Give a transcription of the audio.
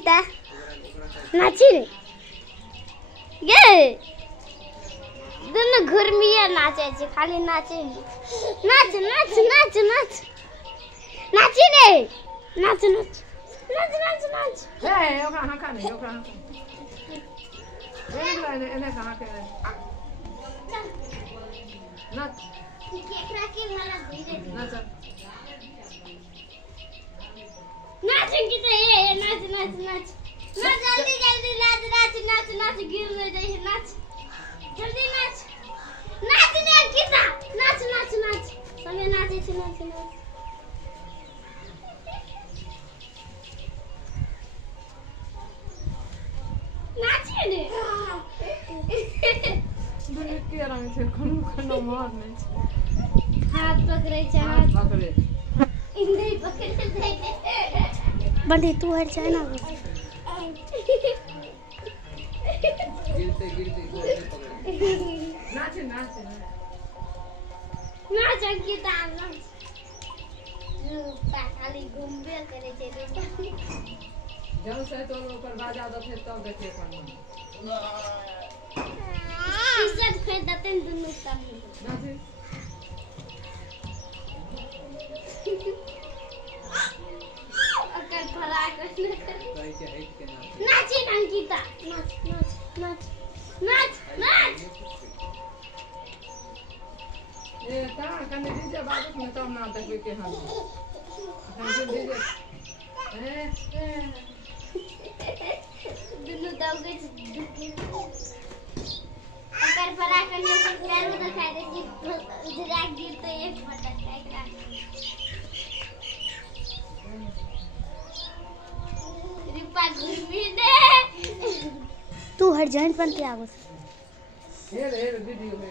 अंकिता नाची रे ये दोनों घुरमिया नाचे छे खाली नाचे नाच नाच नाच नाच नाची रे नाच नाच नाच नाच नाच हे ओकरा हां खाने ओकरा हां एने कहां के नाच केकरा के वाला धीरे नाच नाच अंकिता ये नाच नाच नाच नाच जल्दी जल्दी नाच नाच नाच नाच गिर न जाए नाच जल्दी नाच नाच ने अंकिता नाच नाच नाच संगे नाचे छे नाच नाच नाचे ने दुनिया के रंग छे कोनो मार नहीं छे हाथ पकड़े छे हाथ पकड़े इंदे पकड़े दे बंटी तू हट जाए ना गिरते गिरते पकड़े नाचे नाचे नाच अंकिता नाच रूपा खाली घूमबे करे छे रूपा जब से तो ऊपर बाजा दो थे तब देखे अपन टी-शर्ट खरीद देते दोनों तब नाचे अकर फरा करने कहीं के हट के नाचे नाची अंकिता नाच नाच नाच नाच नाच ए ता कने डीजे बाजत में तब ना देखबे के हम कने डीजे दोनों दौगे अकर फरा करने से पैरों दिखाई दे कि उजरा गिर तो एक फटक जाएगा रिपा घुरमी दे तू हट जाइन पर के आगो हे वीडियो में